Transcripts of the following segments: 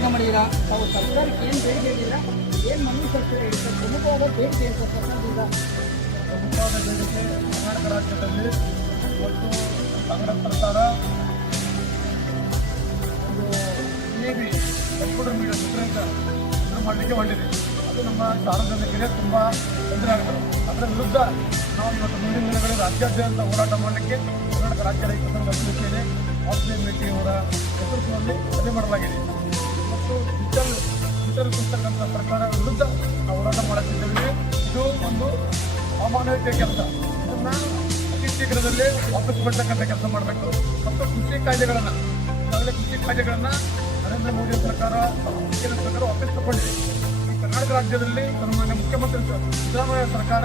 ಕೆಲಸ ಮಾಡಿದ್ದೀರಾ? ತಾವು ಸರ್ಕಾರಕ್ಕೆ ಏನು ಬೇಡಿಕೆ ಇದ್ದೀರಾ? ಏನು ಮನವಿ ಸರ್ಕಾರ ಪ್ರಮುಖವಾದ ಬೇಡಿಕೆ ಇದೆ ಸರ್ಕಾರದಿಂದ? ಪ್ರಮುಖವಾದ ಬೇಡಿಕೆ ಕರ್ನಾಟಕ ರಾಜ್ಯದಲ್ಲಿ ಇವತ್ತು ಕಾಂಗ್ರೆಸ್ ಸರ್ಕಾರ ಒಂದು ನೇವಿ ಕಂಪ್ಯೂಟರ್ ಮೀಡಿಯಾ ಶುರು ಮಾಡಲಿಕ್ಕೆ ಹೊರಟಿದೆ. ಅದು ನಮ್ಮ ಸಾರ್ವಜನಿಕರಿಗೆ ತುಂಬ ತೊಂದರೆ ಆಗ್ತದೆ. ಅದರ ವಿರುದ್ಧ ನಾವು ಇವತ್ತು ಮುಂದಿನ ದಿನಗಳಲ್ಲಿ ರಾಜ್ಯಾದ್ಯಂತ ಹೋರಾಟ ಮಾಡಲಿಕ್ಕೆ ಕರ್ನಾಟಕ ರಾಜ್ಯ ರೈತ ಸಂಘ ಅಧ್ಯಕ್ಷರೇ ಆಸ್ಟ್ರೇಲಿಯನ್ ಮೇಟಿ ಅವರ ನೇತೃತ್ವದಲ್ಲಿ ಸಭೆ ಮಾಡಲಾಗಿದೆ. ಮತ್ತು ಡಿಜಿಟಲ್ ಪುಸ್ತಕಂತ ಸರ್ಕಾರ ವಿರುದ್ಧ ನಾವು ಹೋರಾಟ ಮಾಡುತ್ತಿದ್ದೇವೆ. ಇದು ಒಂದು ಅಮಾನವೀಯ ಕೆಲಸ. ಇದನ್ನು ಅತಿ ಶೀಘ್ರದಲ್ಲೇ ವಾಪಸ್ ಬರ್ತಕ್ಕಂಥ ಕೆಲಸ ಮಾಡಬೇಕು. ಮತ್ತು ಕೃಷಿ ಕಾಯ್ದೆಗಳನ್ನು ಈಗಾಗಲೇ ನರೇಂದ್ರ ಮೋದಿ ಸರ್ಕಾರ ಕೇಂದ್ರ ಸರ್ಕಾರ ವಾಪಸ್ ತಗೊಂಡಿದೆ. ಈ ಕರ್ನಾಟಕ ರಾಜ್ಯದಲ್ಲಿ ಸನ್ಮಾನ್ಯ ಮುಖ್ಯಮಂತ್ರಿ ಸಿದ್ದರಾಮಯ್ಯ ಸರ್ಕಾರ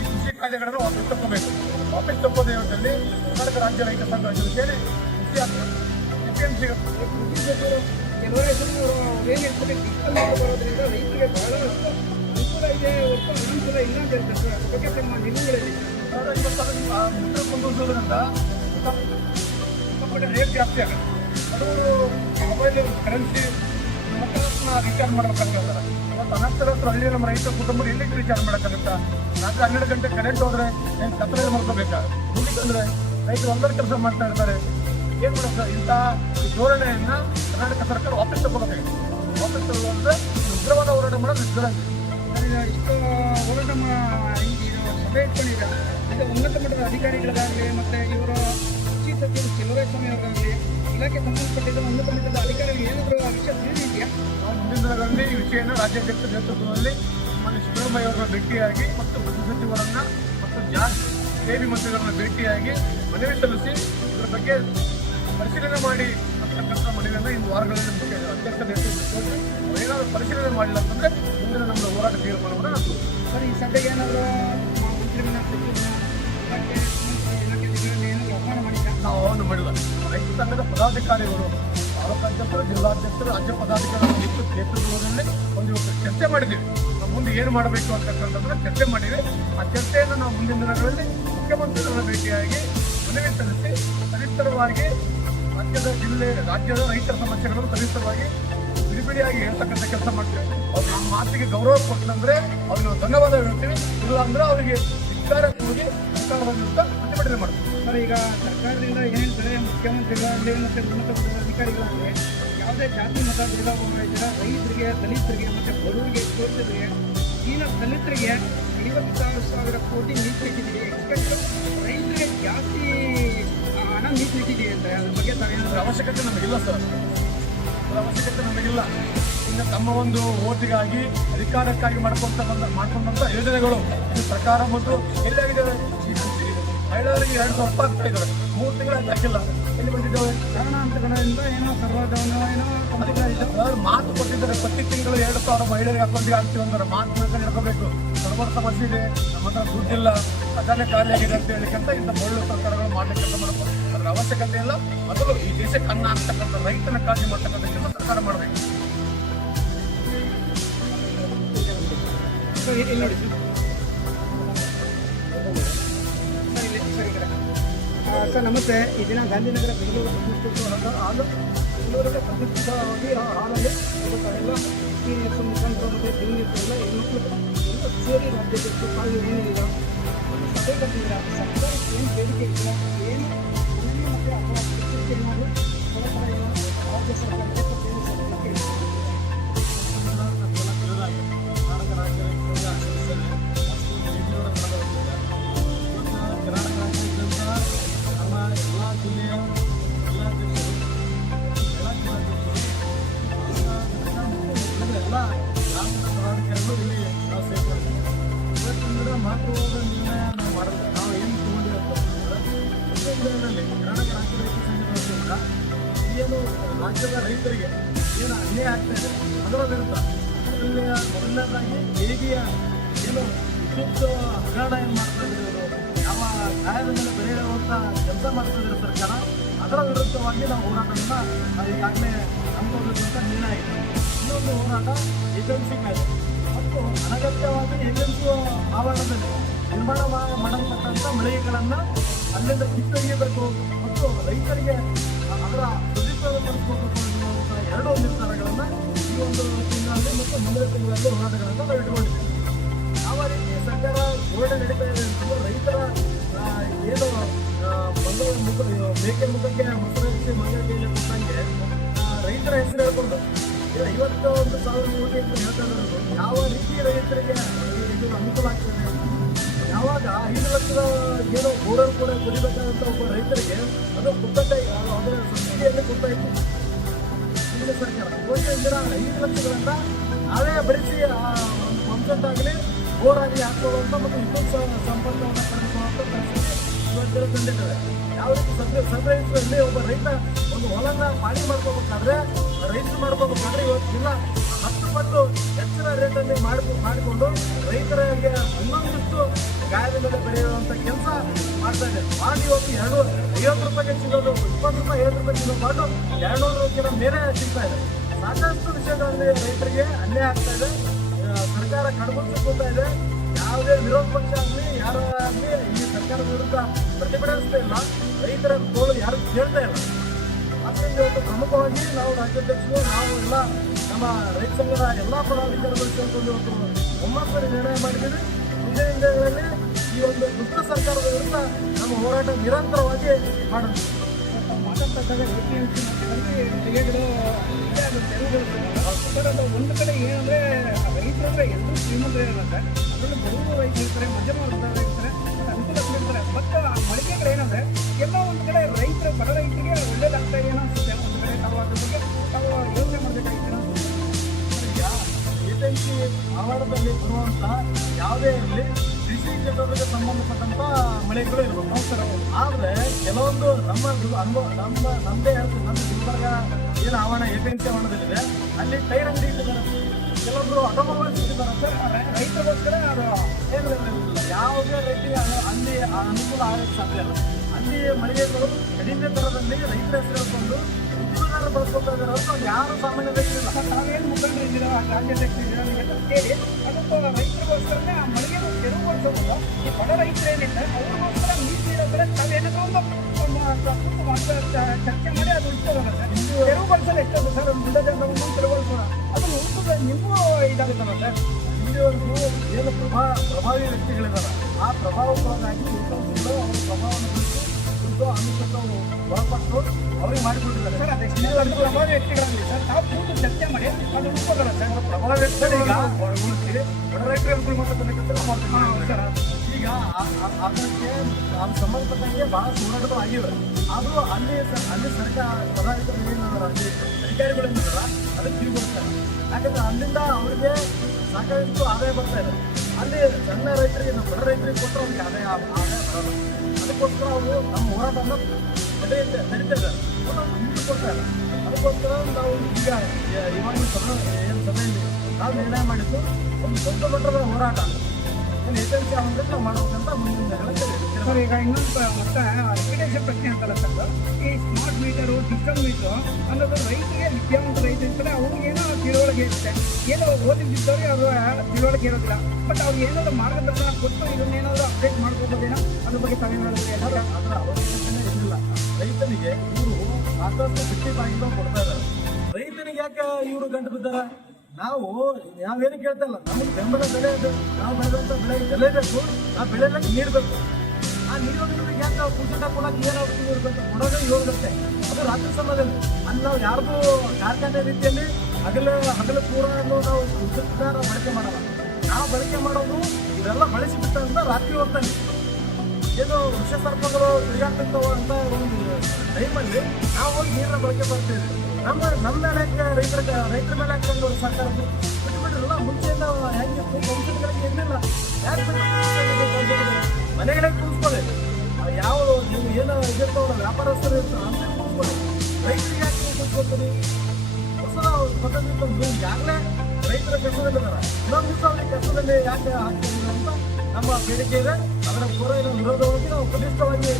ಈ ಕೃಷಿ ಕಾಯ್ದೆಗಳನ್ನು ವಾಪಸ್ ತಗೋಬೇಕು. ವಾಪಸ್ ತಪ್ಪೋದ ಯೋಜನೆಯಲ್ಲಿ ಕರ್ನಾಟಕ ರಾಜ್ಯ ರೈತ ಸಂಘ ಸೇರಿ ಕೃಷಿ ಎಪಿಎಂಸಿ ಕೆಲವೇ ಏನು ಹೇಳ್ತಾರೆ, ಬರೋದ್ರಿಂದ ರೈತರಿಗೆ ಬಹಳಷ್ಟು ಅನುಕೂಲ ಇದೆ ಹೊರತು ಅನುಕೂಲ ಇಲ್ಲ ಅಂತ ಹೇಳ್ತಾರೆ ಸರ್. ಅದ್ರ ಬಗ್ಗೆ ತಮ್ಮ ನಿಲುವುಗಳಲ್ಲಿ ಮುಂದುವರಿಸೋದ್ರಿಂದ ಸಿಕ್ಕಾಪಟ್ಟೆ ರೇಟ್ ಜಾಸ್ತಿ ಆಗುತ್ತೆ. ಅದು ಮೊಬೈಲ್ ಕರೆನ್ಸಿ ಮುಖಾಂತರ ರೀಚಾರ್ಜ್ ಮಾಡಬೇಕಾಗ್ತದೆ. ಇವತ್ತು ಅನಂತರ ಹಳ್ಳಿ ನಮ್ಮ ರೈತ ಕುಟುಂಬ ಎಲ್ಲಿಗೆ ರೀಚಾರ್ಜ್ ಮಾಡೋಕ್ಕಾಗುತ್ತಾ? ರಾತ್ರಿ 12 ಗಂಟೆ ಕರೆಂಟ್ ಹೋದರೆ ಏನು ಕತ್ತಲೆಯಲ್ಲಿ ಮಾಡ್ಕೋಬೇಕಾ? ಇಲ್ಲಿಕಂದ್ರೆ ರೈತರು ಒಂದೊಂದು ಕೆಲಸ ಮಾಡ್ತಾ ಇರ್ತಾರೆ. ಏನು ಮಾಡೋದು? ಇಂಥ ಧೋರಣೆಯನ್ನು ಕರ್ನಾಟಕ ಸರ್ಕಾರ ವಾಪಸ್ ತಗೋಬೇಕಾಗಿದೆ. ವಾಪಸ್ ತಗೊಳ್ಳೋದ್ರೆ ಉಗ್ರವಾದ ಹೋರಾಟ ಮಾಡೋದು ನಿಜವಾಗಿ. ಇಷ್ಟು ಹೋರಾಟ ಸಭೆ ಇಟ್ಕೊಂಡಿದ್ದಾರೆ. ಈಗ ಉನ್ನತ ಮಟ್ಟದ ಅಧಿಕಾರಿಗಳಿಗಾಗಲಿ ಮತ್ತು ಇವರು ಕೃಷಿ ಸಚಿವರು ಚೆಲುವರಾಯಸ್ವಾಮಿ ಅವರಿಗಾಗಲಿ ಇಲಾಖೆ ಸಂಬಂಧಪಟ್ಟಿದ್ದ ಉನ್ನತ ಮಟ್ಟದ ಅಧಿಕಾರಿಗಳು ಏನಾದರೂ ಆ ವಿಷಯ ತಿಳಿದಿದೆಯಾ? ನಾವು ಮುಂದಿನ ದಿನಗಳಲ್ಲಿ ಈ ವಿಷಯನ ರಾಜ್ಯಾಧ್ಯಕ್ಷರ ನೇತೃತ್ವದಲ್ಲಿ ಮಾನ್ಯ ಸಿದ್ದರಾಮಯ್ಯ ಅವರ ಭೇಟಿಯಾಗಿ ಮತ್ತು ಕೃಷಿ ಸಚಿವರನ್ನು ಮತ್ತು ಕೆ.ವಿ. ಮಂತ್ರಿಗಳನ್ನ ಭೇಟಿಯಾಗಿ ಮನವಿ ಸಲ್ಲಿಸಿ ಇದರ ಬಗ್ಗೆ ಪರಿಶೀಲನೆ ಮಾಡಿ ಅಂತಕ್ಕಂಥ ಮನವಿಯನ್ನು ಇಂದು ವಾರಗಳಲ್ಲಿ ಮುಖ್ಯ ಅಧ್ಯಕ್ಷರ ನೇತೃತ್ವದಲ್ಲಿ ಏನಾದರೂ ಪರಿಶೀಲನೆ ಮಾಡಿಲ್ಲ ಅಂತಂದರೆ ಮುಂದಿನ ನಮ್ಮ ಹೋರಾಟ ತೀರ್ಮಾನವನ್ನು ನಾವು ಸರ್, ಈ ಸಭೆಗೆ ಏನಾದರೂ ಮಂತ್ರಿಗಳ ಏನಾದರೂ ಆಹ್ವಾನ ಮಾಡಿದ್ದ? ನಾವು ಆಹ್ವಾನ ಮಾಡಿಲ್ಲ. ರೈತ ಸಂಘದ ಪದಾಧಿಕಾರಿಗಳು, ತಾಲೂಕಾಧ್ಯಕ್ಷರು, ಜಿಲ್ಲಾಧ್ಯಕ್ಷರು, ರಾಜ್ಯ ಪದಾಧಿಕಾರಿಗಳ ನೇತೃತ್ವದಲ್ಲಿ ಒಂದು ಚರ್ಚೆ ಮಾಡಿದ್ದೀವಿ. ನಾವು ಮುಂದೆ ಏನು ಮಾಡಬೇಕು ಅಂತಕ್ಕಂಥದ್ದನ್ನು ಚರ್ಚೆ ಮಾಡಿದ್ವಿ. ಆ ಚರ್ಚೆಯನ್ನು ನಾವು ಮುಂದಿನ ದಿನಗಳಲ್ಲಿ ಮುಖ್ಯಮಂತ್ರಿಗಳ ಭೇಟಿಯಾಗಿ ಮನವಿ ಸಲ್ಲಿಸಿ ಸವಿಸ್ತರವಾಗಿ ರಾಜ್ಯದ ರೈತರ ಸಮಸ್ಯೆಗಳನ್ನು ಸವಿಸ್ತರವಾಗಿ ಬಿಡಿಬಿಡಿಯಾಗಿ ಹೇಳ್ತಕ್ಕಂಥ ಕೆಲಸ ಮಾಡ್ತೀವಿ. ಅವ್ರು ನಮ್ಮ ಮಾತಿಗೆ ಗೌರವ ಕೊಟ್ಟಂದ್ರೆ ಅವ್ರಿಗೆ ನಾವು ಧನ್ಯವಾದ ಹೇಳ್ತೀವಿ. ಇಲ್ಲ ಅಂದ್ರೆ ಅವರಿಗೆ ಸರ್ಕಾರಕ್ಕೆ ಹೋಗಿ ಸರ್ಕಾರದ ವಿರುದ್ಧ ಪ್ರತಿಭಟನೆ ಮಾಡ್ತೀವಿ. ಸರ್, ಈಗ ಸರ್ಕಾರದಿಂದ ಏನು ಹೇಳ್ತಾರೆ, ಮುಖ್ಯಮಂತ್ರಿಗಳಾಗಲಿ ಮತ್ತು ಉನ್ನತ ಮಟ್ಟದ ಅಧಿಕಾರಿಗಳಾಗಲಿ ಯಾವುದೇ ಜಾತಿ ಮತ ಭೇದ ಮಾಡಿದ್ದೀರಾ ರೈತರಿಗೆ, ದಲಿತರಿಗೆ ಮತ್ತು ಬಡವರಿಗೆ, ಶೋಷಿತರಿಗೆ, ದಲಿತರಿಗೆ 50,000 ಕೋಟಿ ಮೀಸಲಿಟ್ಟಿದ್ದೀರಿ. ಎಕ್ಸ್ಪೆಕ್ಟ್ ರೈತರಿಗೆ ಜಾಸ್ತಿ ಹಣ ಮೀಸಲಿಟ್ಟಿದ್ದೀರಿ ಅಂತ ಅದ್ರ ಬಗ್ಗೆ ತಾವೇನಾದರೂ ಅವಶ್ಯಕತೆ ನಮಗಿಲ್ಲ ಸರ್. ಅದರ ಅವಶ್ಯಕತೆ ನಮಗಿಲ್ಲ. ಇನ್ನು ತಮ್ಮ ಒಂದು ಓಟಿಗಾಗಿ ಅಧಿಕಾರಕ್ಕಾಗಿ ಮಾಡ್ಕೊಂಡಂಥ ಯೋಜನೆಗಳು ಇದು ಸರ್ಕಾರ ಮತ್ತು ಎಲ್ಲಿಯಾಗಿದ್ದಾವೆ? ಈ ಕೃಷಿ ಮಹಿಳೆಯರಿಗೆ 2,000 ರೂಪಾಯಿ ಆಗ್ತಾ ಇದ್ದಾರೆ. 3 ತಿಂಗಳಾಗಿ ಹಾಕಿಲ್ಲ. ಎಲ್ಲಿ ಬಂದಿದ್ದಾವೆ? ಕಾರಣಾಂತರಗಳಿಂದ ಏನೋ ಸರ್ವಾಧವನ ಏನೋ ಮಾತು ಕೊಟ್ಟಿದ್ದಾರೆ. ಪ್ರತಿ ತಿಂಗಳು 2,000 ಮಹಿಳೆಯರಿಗೆ ಅಕೌಂಟಿಗೆ ಹಾಕ್ತೀವಿ ಅಂದ್ರೆ ಮಾತು ನಡ್ಕೋಬೇಕು. ಸರ್ವರ್ ಸಮಸ್ಯೆ ಇದೆ, ನಮ್ಮ ಹತ್ರ ದುಡ್ಡಿಲ್ಲ, ಖಜಾನೆ ಖಾಲಿ ಆಗಿದೆ ಅಂತ ಹೇಳಿಕಂತ ಇಂಥ ಒಳ್ಳೆ ಸರ್ಕಾರಗಳು ಮಾಡಲಿಕ್ಕೆ ಕೆಲಸ ಮಾಡಬೇಕು. ಅದರ ಅವಶ್ಯಕತೆ ಇಲ್ಲ. ಮೊದಲು ಈ ದೇಶಕ್ಕೆ ಅನ್ನ ಆಗ್ತಕ್ಕಂಥ ರೈತನ ಕಾಳಜಿ ಮಾಡ್ತಕ್ಕಂಥ ಕೆಲಸ ಸರ್ಕಾರ ಮಾಡಬೇಕು. ಇಲ್ಲಿ ನೋಡಿ ಸರ್, ನಮಸ್ತೆ. ಈ ದಿನ ಗಾಂಧಿನಗರ ಬೆಂಗಳೂರು ಬೆಂಗಳೂರಿಗೆ ಪ್ರತಿಷ್ಠಿತವಾಗಿ ಹಾಲಲ್ಲಿ ಎಲ್ಲ ಸೀನಿಯರ್ಸ್ ಮುಖಂಡರು ಮತ್ತು ಜೂನಿಯರ್ಸ್ ಎಲ್ಲ ಸೇರಿ ರಾಜ್ಯಾಧ್ಯಕ್ಷರು ತಾವು ಏನಿಲ್ಲ ಸಭೆ ಬಂದಿಲ್ಲ. ಸರ್ಕಾರಕ್ಕೆ ಏನು ಬೇಡಿಕೆ ಇಲ್ಲ, ಏನು ಮನವಿ ಮತ್ತು ಅಥವಾ ಪತ್ರಿಕೆ ಏನಾದರೂ ರಾಜ್ಯ ಸರ್ಕಾರಕ್ಕೆ ಕೇಂದ್ರ ಸರ್ಕಾರಕ್ಕೆ ಜಿಲ್ಲೆಯ ಎಲ್ಲ ಗ್ರಾಮೀಣ ಪದಾಧಿಕಾರಿಗಳು ಇಲ್ಲಿ ನಾವು ಸೇರ್ಕೊಳ್ತೀವಿ. ಇವತ್ತಿನ ಮಹತ್ವವಾದ ನಿರ್ಣಯ ನಾವು ಮಾಡಿದ್ರೆ ನಾವು ಏನು ತಗೊಂಡಿರ್ತಕ್ಕಂಥದ್ದು ಒಂದೇ ದಿನದಲ್ಲಿ ಕರ್ನಾಟಕ ರಾಜ್ಯ ರೈತ ಸಂಘದ ವತಿಯಿಂದ ಏನು ರಾಜ್ಯದ ರೈತರಿಗೆ ಏನು ಅನ್ಯಾಯ ಆಗ್ತಾ ಇದೆ ಅದರ ವಿರುದ್ಧ ಮೊದಲನೇದಾಗಿ ಹೇಗೆಯ ಏನು ವಿದ್ಯುತ್ ಹಗರಣ ಏನು ಮಾಡ್ತಾ ಇದ್ರು, ಯಾವ ಗಾಯದ ಮೇಲೆ ಬೆಳೆಯುವಂಥ ಕೆಲಸ ಮಾಡ್ತಾ ಇದ್ದಾರೆ ಸರ್ಕಾರ, ಅದರ ವಿರುದ್ಧವಾಗಿ ನಾವು ಹೋರಾಟವನ್ನು ಈಗಾಗಲೇ ಹಮ್ಮಿಕೊಳ್ಳಬೇಕಂತ ನಿರ್ಣಯ ಆಗಿದೆ. ಇನ್ನೊಂದು ಹೋರಾಟ ಏಜೆನ್ಸಿ ಕಾಯ್ದೆ ಮತ್ತು ಅನಗತ್ಯವಾಗಿ ಏಜೆನ್ಸಿ ಆವರಣದಲ್ಲಿ ನಿರ್ಮಾಣ ಮಾಡತಕ್ಕಂಥ ಮಳಿಗೆಗಳನ್ನು ಅಲ್ಲಿಂದ ಕಿತ್ತೊಗೆಯಬೇಕು ಮತ್ತು ರೈತರಿಗೆ ಅದರ ಸದುಪಯೋಗ ಪಡಿಸಬೇಕು ಅನ್ನುವಂಥ 2 ನಿರ್ಧಾರಗಳನ್ನು ಈ ಒಂದು ತಿಂಗಳಲ್ಲಿ ಮತ್ತು ಮುಂದಿನ ತಿಂಗಳಲ್ಲಿ ಹೋರಾಟಗಳನ್ನು ನಾವು ಇಟ್ಕೊಂಡಿದ್ದೀವಿ. ಯಾವ ರೀತಿ ಸರ್ಕಾರ ಹೋರಾಟ ನಡೀತಾ ಇದೆ ಅಂತಂದ್ರೆ ರೈತರ ಏನು ಮೇಕೆ ಮುಖಕ್ಕೆ ಮೊಸರು ಮಂಗಕ್ಕೆ ಕೊಟ್ಟಂಗೆ ರೈತರ ಹೆಸರು ಹೇಳ್ಕೊಂಡು 51,000 ಕೋಟಿ ಅಂತ ಹೇಳ್ತಾ ಇರೋದು ಯಾವ ರೀತಿ ರೈತರಿಗೆ ಇದು ಅನುಕೂಲ ಆಗ್ತದೆ. ಯಾವಾಗ 5 ಲಕ್ಷದ ಏನೋ ಬೋರರ್ ಕೂಡ ಕುಡಿಬೇಕಾದಂಥ ಒಬ್ಬ ರೈತರಿಗೆ ಅದು ಪುಕ್ಕಟ್ಟೆ ಅದರ ಸಬ್ಸಿಡಿಯಲ್ಲಿ ಕೊಡ್ತಾ ಇತ್ತು ಕೇಂದ್ರ ಸರ್ಕಾರ. ಇವತ್ತಿನ 5 ಲಕ್ಷಗಳಿಂದ ನಾವೇ ಬಳಸಿ ಪಂಪ್ಸೆಟ್ ಆಗಲಿ ಬೋರ್ ಆಗಲಿ ಹಾಕೊಳ್ಳುವಂಥ ಮತ್ತು ವಿದ್ಯುತ್ ಸಂಪರ್ಕವನ್ನು ಪಡೆದುಕೊಳ್ಳುವಂಥ ಪರಿಸ್ಥಿತಿ ಇವತ್ತಿನ ತಂದಿದ್ದಾರೆ. ಯಾವ ರೀತಿ ಸಬ್ರೈಸಲ್ಲಿ ಒಬ್ಬ ರೈತ ಒಂದು ಹೊಲನ ಪಾಣಿ ಮಾಡ್ಕೋಬೇಕಾದ್ರೆ ರೈತರು ಮಾಡ್ಕೋಬೇಕಾದ್ರೆ ಇವತ್ತಿಲ್ಲ 10 ಪಟ್ಟು ಹೆಚ್ಚಿನ ರೇಟಲ್ಲಿ ಮಾಡಿಕೊಂಡು ರೈತರಿಗೆ ಇನ್ನೊಂದಿಷ್ಟು ಗಾಯದ ಮೇಲೆ ಬೆಳೆಯುವಂಥ ಕೆಲಸ ಮಾಡ್ತಾ ಇದೆ. ಮಾಡಿ ಇವತ್ತು 250 ರೂಪಾಯಿಗೆ ಸಿಗೋದು 20 ರೂಪಾಯಿ 50 ರೂಪಾಯಿ ಸಿಗೋ ಪಾಟು 200 ರೂಪಾಯಿನ ಮೇಲೆ ಸಿಗ್ತಾ ಇದೆ. ಸಾಕಷ್ಟು ವಿಷಯಗಳಲ್ಲಿ ರೈತರಿಗೆ ಅನ್ಯಾಯ ಆಗ್ತಾ ಇದೆ. ಸರ್ಕಾರ ಕಣ್ಮುಚ್ಚಿಕೊಳ್ತಾ ಇದೆ. ಯಾವುದೇ ವಿರೋಧ ಪಕ್ಷ ಆಗಲಿ ಯಾರಾಗಲಿ ಈ ಸರ್ಕಾರದ ವಿರುದ್ಧ ಪ್ರತಿಭಟಿಸ್ತಾ ಇಲ್ಲ. ರೈತರ ಗೋಳು ಯಾರು ಕೇಳ್ತಾ ಇಲ್ಲ. ಆದ್ದರಿಂದ ಇವತ್ತು ಪ್ರಮುಖವಾಗಿ ನಾವು ರಾಜ್ಯಾಧ್ಯಕ್ಷರು ನಾವು ಎಲ್ಲ ನಮ್ಮ ರೈತ ಸಂಘದ ಎಲ್ಲ ಪದಾಧಿಕಾರಿಗಳು ಸೇರಿಕೊಂಡು ಇವತ್ತು ಒಮ್ಮತದಲ್ಲಿ ನಿರ್ಣಯ ಮಾಡಿದ್ದೀವಿ. ಮುಂದಿನ ದಿನಗಳಲ್ಲಿ ಈ ಒಂದು ದುಷ್ಟ ಸರ್ಕಾರದ ವಿರುದ್ಧ ನಮ್ಮ ಹೋರಾಟ ನಿರಂತರವಾಗಿ ಮಾಡೋದು. ಮಾತಾಡ್ತಕ್ಕಂಥ ಕ್ರಿಯೆಗಳು ಒಂದು ಕಡೆ ಏನಂದ್ರೆ ರೈತರು ಅಂದ್ರೆ ಎಲ್ಲರೂ ಶ್ರೀಮಂತರು ಏನಂದ್ರೆ ಅದರಲ್ಲಿ ಬಡವರು ರೈತರು ಇರ್ತಾರೆ, ಮಧ್ಯಮ ವರ್ಗದ ಇರ್ತಾರೆ, ಅನುಕೂಲ ಇರ್ತಾರೆ. ಬಟ್ ಮಳಿಗೆಗಳು ಏನಂದ್ರೆ ಎಲ್ಲ ಒಂದು ಕಡೆ ರೈತರು ಬಡ ರೈತರಿಗೆ ಒಳ್ಳೇದಾಗ್ತಾ ಏನೋ ಅನ್ಸುತ್ತೆ. ಒಂದು ಕಡೆ ನಾವು ಅದ್ರ ಬಗ್ಗೆ ನಾವು ಯೋಚನೆ ಮಾಡಬೇಕಾಗಿತ್ತು. ಈಗ ಏಜೆನ್ಸಿ ಆವರಣದಲ್ಲಿ ಬರುವಂಥ ಯಾವುದೇ ಇರಲಿ ಕೃಷಿ ಕ್ಷೇತ್ರಕ್ಕೆ ಸಂಬಂಧಪಟ್ಟಂಥ ಮಳೆಗಳು ಇರಬೇಕು. ಆದರೆ ಕೆಲವೊಂದು ನಮ್ಮದೇ ನಮ್ಮ ಗುಲ್ಬರ್ಗ ಏನು ಆವರಣ ಏಜೆನ್ಸಿ ಆವರಣದಲ್ಲಿದೆ ಅಲ್ಲಿ ಟೈರ್ ಅಂಗಡಿ ಇಟ್ಟಿದ್ದಾರೆ, ಕೆಲವೊಂದು ಆಟೋಮೊಬೈಲ್ಸ್ ಇಟ್ಟಿದ್ದಾರೆ. ಸರ್ ರೈತರಿಗೋಸ್ಕರ ಅದು ಯಾವುದೇ ರೈತರಿಗೆ ಅಲ್ಲಿ ಅನುಕೂಲ ಆಗಕ್ಕೆ ಸಾಧ್ಯ ಇಲ್ಲ. ಅಲ್ಲಿ ಮಳಿಗೆಗಳು ಕಡಿಮೆ ದರದಲ್ಲಿ ರೈತರ ಹೆಸರು ಹೇಳ್ಕೊಂಡು ಉದ್ಯೋಗದಾರರು ಬಳಸ್ಕೊಳ್ತಾ ಇದ್ದಾರೆ. ಅವ್ರು ಯಾರು ಸಾಮಾನ್ಯ ರೈತರಿಲ್ಲ. ನಾವೇನು ಮುಖಂಡರಿದ್ದೀರೋ ರಾಜ್ಯಾಧ್ಯಕ್ಷರಿದ್ದೀರೋ ನೀವೆಲ್ಲ ಸೇರಿ ಅದಕ್ಕೆ ರೈತರಿಗೋಸ್ಕರನೇ ಆ ಮಳಿಗೆ ತೆರವು ಮಾಡಿಸೋದು. ಈ ಬಡ ರೈತರು ಏನಿದೆ ಅವ್ರಿಗೋಸ್ಕರ ಮೀಸಲಿರೋದ್ರೆ ತಾವೇನಾದ್ರೂ ಚರ್ಚೆ ಮಾಡಿ ಅದು ಉಳಿಸೋದಾಗುತ್ತೆ. ತೆರವುಗೊಳಿಸಲು ಎಷ್ಟೊಂದು ಸರ್ ಮುಂದೆ ಜನರನ್ನು ತೆರವುಗೊಳಿಸೋಣ ಅದನ್ನು ಉಳಿಸೋದು ನಿಮಗೂ ಇದಾಗುತ್ತಲ್ಲ ಸರ್. ಇಲ್ಲಿವರೆಗೂ ಏನು ಪ್ರಭಾವಿ ವ್ಯಕ್ತಿಗಳಿದ್ದಾರೆ ಆ ಪ್ರಭಾವಕ್ಕಾಗಿ ಅವರು ಪ್ರಭಾವವನ್ನು ಕುರಿತು ಅನುಸರಿಸಿ ಒಳಪಟ್ಟು ಅವ್ರಿಗೆ ಮಾಡಿಕೊಟ್ಟಿದ್ದಾರೆ. ಸರ್ ಅದೆಷ್ಟು ಪ್ರಭಾವಿ ವ್ಯಕ್ತಿಗಳಲ್ಲಿ ಸರ್ ತಾವು ಕೂತು ಚರ್ಚೆ ಮಾಡಿ ಅದು ಉಳಿಸೋದಲ್ಲ ಸರ್. ಪ್ರಭಾವಿ ವ್ಯಕ್ತಿಗಳು ಉಳಿಸಿ ಬಡ ರೈತರ ಅನುಕೂಲ ಮಾಡ್ತಾರೆ ಸರ್. ಈಗ ಅದಕ್ಕೆ ಅದು ಸಂಬಂಧಪಟ್ಟಂಗೆ ಬಹಳಷ್ಟು ಹೋರಾಟಗಳು ಆಗಿವೆ. ಆದರೂ ಅಲ್ಲಿ ಸರ್ಕಾರ ಪದಾಧಿಕಾರಿಗಳು ಏನಾದ್ರು ಅಲ್ಲಿ ಅಧಿಕಾರಿಗಳು ಏನಿದಾರ ಅದಕ್ಕೆ ತಿರುಗಿಸ್ತಾರೆ. ಯಾಕಂದ್ರೆ ಅಲ್ಲಿಂದ ಅವರಿಗೆ ಸಾಕಷ್ಟು ಆದಾಯ ಬರ್ತಾ ಇದೆ. ಅಲ್ಲಿ ಸಣ್ಣ ರೈತರಿಗೆ ಬಡ ರೈತರಿಗೆ ಕೊಟ್ಟರೆ ಅವ್ರಿಗೆ ಆದಾಯ ಬರೋದು. ಅದಕ್ಕೋಸ್ಕರ ಅವರು ನಮ್ಮ ಹೋರಾಟವನ್ನು ನಡೀತಾ ಇದ್ದಾರೆ. ಮುಂದೆ ಕೊಡ್ತಾ ಇಲ್ಲ. ಅದಕ್ಕೋಸ್ಕರ ನಾವು ಈಗ ಇವಾಗ ಸಭೆಯಲ್ಲಿ ನಾವು ನಿರ್ಣಯ ಮಾಡಿದ್ದು ಒಂದು ದೊಡ್ಡ ಮಟ್ಟದ ಹೋರಾಟ ಏನು ಏಜೆನ್ಸಿ ಆಗುತ್ತೆ ನಾವು ಮಾಡಬೇಕಂತ ಮುಂದಿನ ದಿನಗಳಲ್ಲಿ ಸರ್. ಈಗ ಇನ್ನೊಂದು ಮತ್ತೆ ರೆಪ್ಯುಟೇಷನ್ ಪ್ರಶ್ನೆ ಅಂತಲ್ಲ ಸರ್. ಈ ಸ್ಮಾರ್ಟ್ ಮೀಟರು ಡಿಜಿಟಲ್ ಮೀಟರು ಅನ್ನೋದು ರೈತರಿಗೆ ವಿದ್ಯಾವಂತ ರೈತ ಇರ್ತಾರೆ, ಅವ್ರಿಗೇನೋ ತಿಳುವಳಿಕೆ ಇರುತ್ತೆ. ಏನೋ ಓದಿದ್ದವ್ರಿಗೆ ಅವರು ತಿಳುವಳಿಕೆ ಇರೋದಿಲ್ಲ. ಬಟ್ ಅವ್ರಿಗೆ ಏನಾದ್ರು ಮಾರ್ಗದರ್ಶನ ಕೊಟ್ಟು ಇದನ್ನೇನಾದ್ರು ಅಪ್ಡೇಟ್ ಮಾಡ್ಕೋಬೋದೇನೋ ಅದ್ರ ಬಗ್ಗೆ ತಾವೇನು ಹೇಳಿದ್ರೆ ಅದರ ಅವಶ್ಯಕತೆ ಇರಲಿಲ್ಲ. ರೈತನಿಗೆ ಇವರು ಸಾಕಷ್ಟು ಬಿಟ್ಟಿ ಬಾಗಿಲು ಕೊಡ್ತಾ ಇದ್ದಾರೆ. ರೈತನಿಗೆ ಯಾಕೆ ಇವರು ಗಂಟು ಬಿದ್ದಾರೆ? ನಾವೇನು ಕೇಳ್ತಾ ಇಲ್ಲ. ನಮಗೆ ಬೆಂಬಲ ಬೆಲೆ ಇದೆ. ನಾವು ಬೆಳೆದಂಥ ಬೆಳೆಗೆ ಬೆಲೆ ಬೇಕು. ನಾವು ಬೆಳೆಯಕ್ಕೆ ನೀರು ಬೇಕು. ಆ ನೀರು ಯಾಕೆ ಪುಸ್ತಕ ಕೊಡೋಕೆ ಏನಾಗುತ್ತೆ ಇರಬೇಕು ಕೊಡೋದೇ 7 ಗಂಟೆ ಅದು ರಾತ್ರಿ ಸಮಯದಲ್ಲಿ. ಅಲ್ಲಿ ನಾವು ಯಾರ್ದು ಕಾರ್ಖಾನೆ ರೀತಿಯಲ್ಲಿ ಹಗಲು ಪೂರ ನಾವು ವಿದ್ಯುತ್ಗಾರ ಬಳಕೆ ಮಾಡಲ್ಲ. ನಾವು ಬಳಕೆ ಮಾಡೋದು ಇದೆಲ್ಲ ಬಳಸಿಬಿಟ್ಟಂತ ರಾತ್ರಿ ಹೊತ್ತಲ್ಲಿ ಏನು ವಿಷ ಸರ್ಪಗಳು ತಿರುಗಾಡ್ತಿರ್ತಾವ ಅಂತ ಒಂದು ಟೈಮಲ್ಲಿ ನಾವು ಹೋಗಿ ನೀರನ್ನ ಬಳಕೆ ಮಾಡ್ತೀವಿ. ನಮ್ಮ ಮೇಲೆ ರೈತರ ಮೇಲೆ ಹಾಕೊಂಡು ಸರ್ಕಾರ ಬಿಟ್ಟುಬಿಟ್ರಲ್ಲ. ಮುಂಚೆಯಿಂದ ಹೆಂಗಿತ್ತು ಔಷಧಿಗಳಿಗೆ ಇರಲಿಲ್ಲ. ಯಾಕೆ ಮನೆಗಳೇ ಕೂರಿಸ್ಕೊಳ್ಳಿ. ಯಾವ ನೀವು ಏನು ಇದಿರ್ತಾವಲ್ಲ ವ್ಯಾಪಾರಸ್ಥರು ಇರ್ತಾರೆ ಅಂತ ಕೂರಿಸ್ಕೊಳ್ಳಿ. ರೈತರಿಗೆ ಯಾಕೆ ಕೂರಿಸ್ಕೊಳ್ತೀರಿ? ಹೊಸ ಪದ್ಧತಿ ತಂದು ಈಗಾಗಲೇ ರೈತರ ಕಷ್ಟದಲ್ಲಿದ್ದಾರೆ. ಇನ್ನೊಂದು ದಿವಸ ಅವ್ರಿಗೆ ಕಷ್ಟದಲ್ಲಿ ಯಾಕೆ ಹಾಕ್ತಿಲ್ಲ ಅಂತ ನಮ್ಮ ಬೇಡಿಕೆ ಇದೆ. ಅದರ ಪೂರ್ವ ವಿರೋಧವಾಗಿ ನಾವು ಬಲಿಷ್ಠವಾಗಿ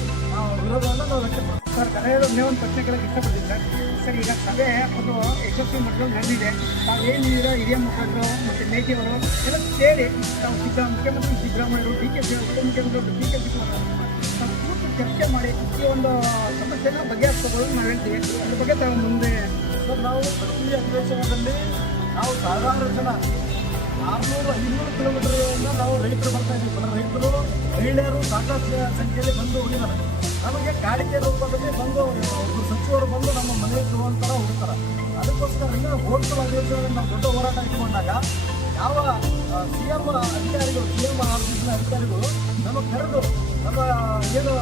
ವಿರೋಧವನ್ನು ನಾವು ವ್ಯಕ್ತ ಮಾಡ್ತೀವಿ. ಸರ್ ಕಡೆಯೊಂದೇ ಒಂದು ಪ್ರಶ್ನೆ ಕೇಳಕ್ಕೆ ಇಷ್ಟಪಡ್ತೀನಿ ಸರ್. ಸರ್ ಈಗ ಸಭೆ ಅದು ಯಶಸ್ವಿ ಮಟ್ಟದಲ್ಲಿ ನಡೆದಿದೆ. ತಾವೇನಿದ್ದೀರ ಹಿರಿಯ ಮುಖಂಡರು ಮತ್ತು ಮೇಟಿಯವರು ಎಲ್ಲ ಸೇರಿ ನಾವು ಮುಖ್ಯಮಂತ್ರಿ ಸಿದ್ದರಾಮಯ್ಯರು DK ಉಪಮುಖ್ಯಮಂತ್ರಿ DK ಶಿವಕುಮಾರ್ ಕೂತು ಚರ್ಚೆ ಮಾಡಿ ಈ ಒಂದು ಸಮಸ್ಯೆನ ಬಗೆಹರಿಸ್ಕೋಬೋದು ನಾವು ಹೇಳ್ತೀವಿ. ಅದ್ರ ಬಗ್ಗೆ ತಾವು ಮುಂದೆ ಸರ್ ನಾವು ಪ್ರತಿ ಅಧಿವೇಶನದಲ್ಲಿ ನಾವು ಸಾವಿರಾರು ಜನ 600-500 ಕಿಲೋಮೀಟರ್ಗಳಿಂದ ನಾವು ರೈತರು ಬರ್ತಾ ಇದ್ದೀವಿ. ರೈತರು ಮಹಿಳೆಯರು ಸಾಕಷ್ಟು ಸಂಖ್ಯೆಯಲ್ಲಿ ಬಂದು ಹೋಗಿದ್ದಾರೆ. ನಮಗೆ ಕಾಣಿಕೆ ರೂಪದಲ್ಲಿ ಬಂದು ಒಬ್ಬರು ಸಚಿವರು ಬಂದು ನಮ್ಮ ಮನೆ ತರುವಂತರ ಹೋಗ್ತಾರೆ. ಅದಕ್ಕೋಸ್ಕರ ಹೋಗ್ತುವ ಅಧಿವೇಶನದಲ್ಲಿ ನಾವು ದೊಡ್ಡ ಹೋರಾಟ ಇಟ್ಕೊಂಡಾಗ ಯಾವ CM ಅಧಿಕಾರಿಗಳು, CM ಆಫೀಸ್ನ ಅಧಿಕಾರಿಗಳು ನಮಗೆ ಕರೆದು ನಮ್ಮ ಏನು